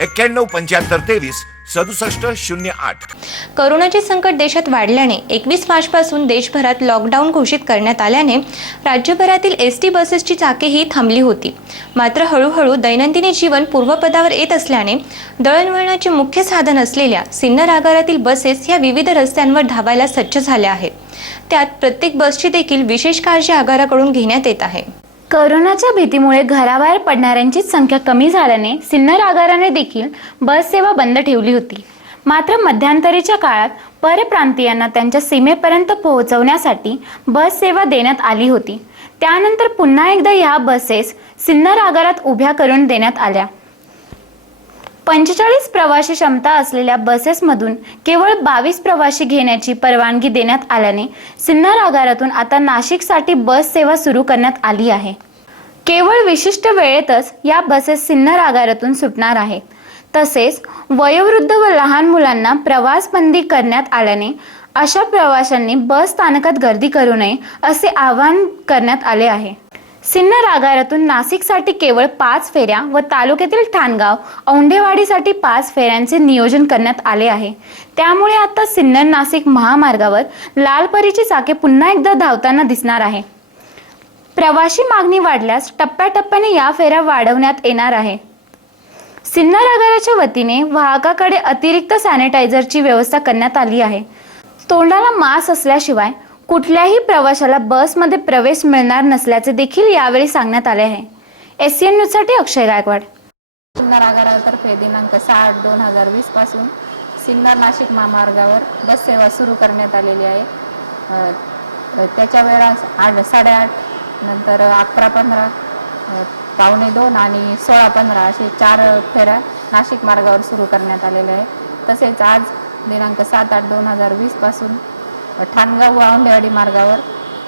एक्क्याण्णव पंच्याहत्तर तेवीस सदुसष्ट शून्य आठ. करोनाचे संकट देशात वाढल्याने एकवीस मार्चपासून देशभरात लॉकडाऊन घोषित करण्यात आल्याने राज्यभरातील एस टी बसेसची चाकेही थांबली होती. मात्र हळूहळू दैनंदिन जीवन पूर्वपदावर येत असल्याने दळणवळणाचे मुख्य साधन असलेल्या सिन्नर आगारातील बसेस या विविध रस्त्यांवर धावायला सज्ज झाल्या आहेत. त्यात प्रत्येक बसची देखील विशेष काळजी आगाराकडून घेण्यात येत आहे. करोनाच्या भीतीमुळे घराबाहेर पडणाऱ्यांची संख्या कमी झाल्याने सिन्नर आगाराने देखील बस सेवा बंद ठेवली होती. मात्र मध्यंतरीच्या काळात परप्रांतीयांना त्यांच्या सीमेपर्यंत पोहोचवण्यासाठी बस सेवा देण्यात आली होती. त्यानंतर पुन्हा एकदा ह्या बसेस सिन्नर आगारात उभ्या करून देण्यात आल्या. पंचेचाळीस प्रवासी क्षमता असलेल्या बसेसमधून केवळ बावीस प्रवासी घेण्याची परवानगी देण्यात आल्याने सिन्नर आगारातून आता नाशिकसाठी बस सेवा सुरू करण्यात आली आहे. केवळ विशिष्ट वेळेतच या बसेस सिन्नर आगारातून सुटणार आहेत. तसेच वयोवृद्ध व लहान मुलांना प्रवास बंदी करण्यात आल्याने अशा प्रवाशांनी बस स्थानकात गर्दी करू नये असे आवाहन करण्यात आले आहे. सिन्नर आगारातून नाशिकसाठी केवळ पाच फेऱ्या व तालुक्यातील ठाणगाव औंढेवाडीसाठी पाच फेऱ्यांचे नियोजन करण्यात आले आहे. त्यामुळे आता सिन्नर नाशिक महामार्गावर लालपरीची चाके पुन्हा एकदा धावताना दिसणार आहे. प्रवाशी मागणी वाढल्यास टप्प्याटप्प्याने या फेऱ्या वाढवण्यात येणार आहे. सिन्नर आगाराच्या वतीने वाहकाकडे अतिरिक्त सॅनिटायझरची व्यवस्था करण्यात आली आहे. तोंडाला मास्क असल्याशिवाय कुठल्याही प्रवाशाला बसमध्ये प्रवेश मिळणार नसल्याचे देखील यावेळी सांगण्यात आले आहे. एस सी एन न्यूजसाठी अक्षय गायकवाड. सिन्नर आगारातर्फे दिनांक सहा आठ दोन हजार वीसपासून सिन्नर नाशिक महामार्गावर बस सेवा सुरू करण्यात आलेली आहे. त्याच्या वेळा आठ साडेआठ नंतर अकरा पंधरा पावणे दोन आणि सोळा पंधरा असे चार फेऱ्या नाशिक मार्गावर सुरू करण्यात आलेल्या आहे तसेच आज दिनांक सात आठ दोन हजार वीसपासून ठाणगाव व मार्गावर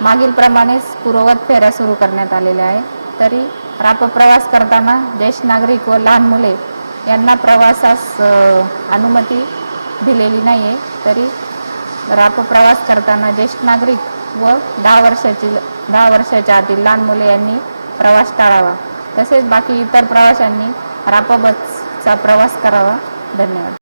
मागीलप्रमाणेच पूर्ववत फेऱ्या सुरू करण्यात आलेल्या आहे तरी राप प्रवास करताना ज्येष्ठ नागरिक व लहान मुले यांना प्रवासास अनुमती दिलेली नाही आहे तरी राप प्रवास करताना ज्येष्ठ नागरिक व दहा वर्षाची दहा वर्षाच्या आतील लहान मुले यांनी प्रवास टाळावा. तसेच बाकी इतर प्रवाशांनी राप बसचा प्रवास करावा. धन्यवाद.